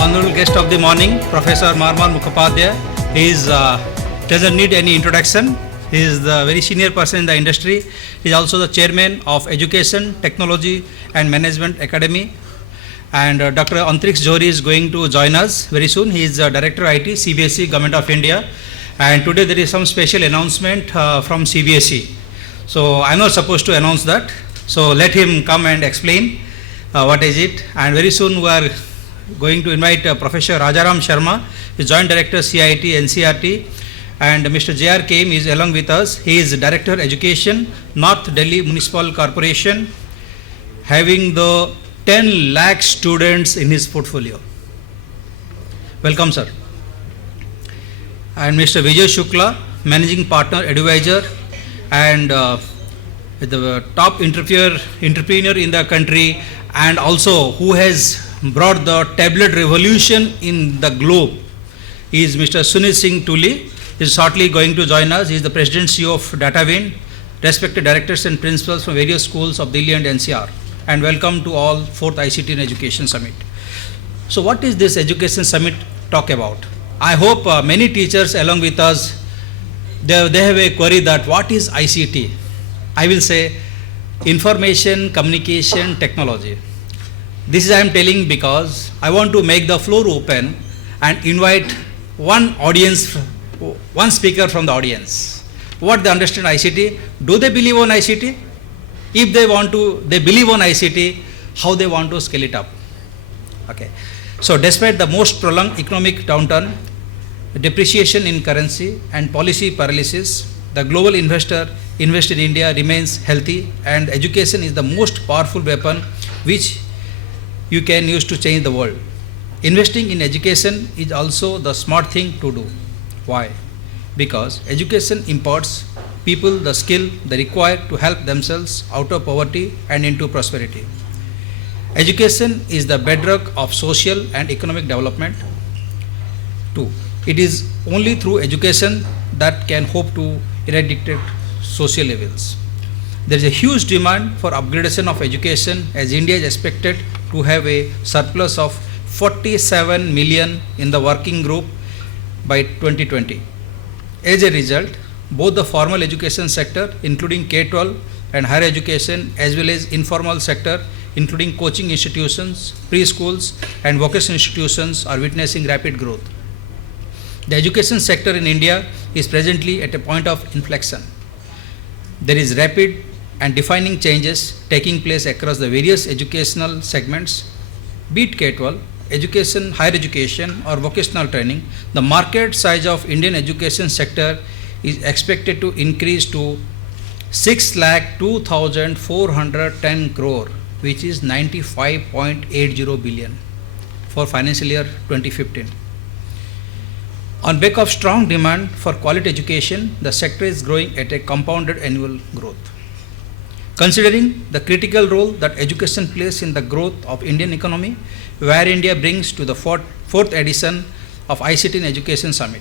honorable guest of the morning, Professor Marmar Mukhopadhyay. He doesn't need any introduction. He is the very senior person in the industry. He is also the chairman of Education, Technology and Management Academy. And Dr. Antriksh Johri is going to join us very soon. He is Director IT, CBSE, Government of India. And today there is some special announcement from CBSE. So I'm not supposed to announce that. So let him come and explain what is it. And very soon we are going to invite Professor Rajaram Sharma, is Joint Director CIT NCRT, and Mr. J.R. Kaim is along with us. He is Director Education, North Delhi Municipal Corporation, having the 10 lakh students in his portfolio. Welcome, sir. And Mr. Vijay Shukla, Managing Partner, Advisor, and the top entrepreneur in the country, and also who has brought the tablet revolution in the globe, is Mr. Sunil Singh Tuli. He is shortly going to join us. He is the President CEO of DataWin, respected directors and principals from various schools of Delhi and NCR. And welcome to all 4th ICT and Education Summit. So what is this Education Summit talk about? I hope many teachers along with us, they have a query that what is ICT? I will say information, communication, technology. This is I am telling because I want to make the floor open and invite one speaker from the audience. What they understand ICT? Do they believe on ICT? If they believe on ICT, how they want to scale it up? Okay. So despite the most prolonged economic downturn, depreciation in currency and policy paralysis, the global invest in India remains healthy, and education is the most powerful weapon which you can use to change the world. Investing in education is also the smart thing to do. Why? Because education imparts people the skill they require to help themselves out of poverty and into prosperity. Education is the bedrock of social and economic development. 2. It is only through education that can hope to eradicate social evils. There is a huge demand for upgradation of education, as India is expected to have a surplus of 47 million in the working group by 2020. As a result, both the formal education sector, including K-12 and higher education, as well as informal sector, including coaching institutions, preschools and vocational institutions, are witnessing rapid growth. The education sector in India is presently at a point of inflection. There is rapid and defining changes taking place across the various educational segments, be it K-12, education, higher education or vocational training. The market size of Indian education sector is expected to increase to 6,02,410 crore, which is 95.80 billion for financial year 2015. On back of strong demand for quality education, the sector is growing at a compounded annual growth. Considering the critical role that education plays in the growth of Indian economy, where India brings to the fourth edition of ICT and Education Summit,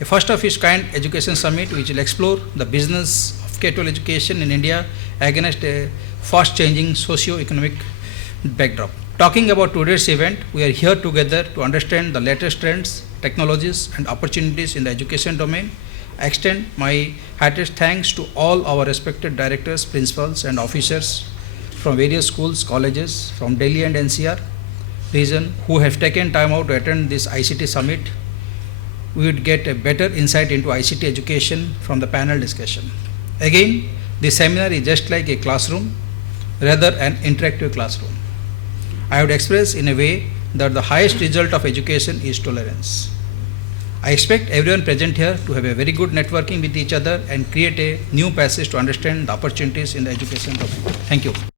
a first of its kind education summit which will explore the business of K-12 education in India against a fast changing socio-economic backdrop. Talking about today's event, we are here together to understand the latest trends, technologies and opportunities in the education domain. I extend my heartiest thanks to all our respected directors, principals and officers from various schools, colleges from Delhi and NCR region who have taken time out to attend this ICT summit. We would get a better insight into ICT education from the panel discussion. Again, this seminar is just like a classroom, rather an interactive classroom. I would express in a way that the highest result of education is tolerance. I expect everyone present here to have a very good networking with each other and create a new passage to understand the opportunities in the education domain. Thank you.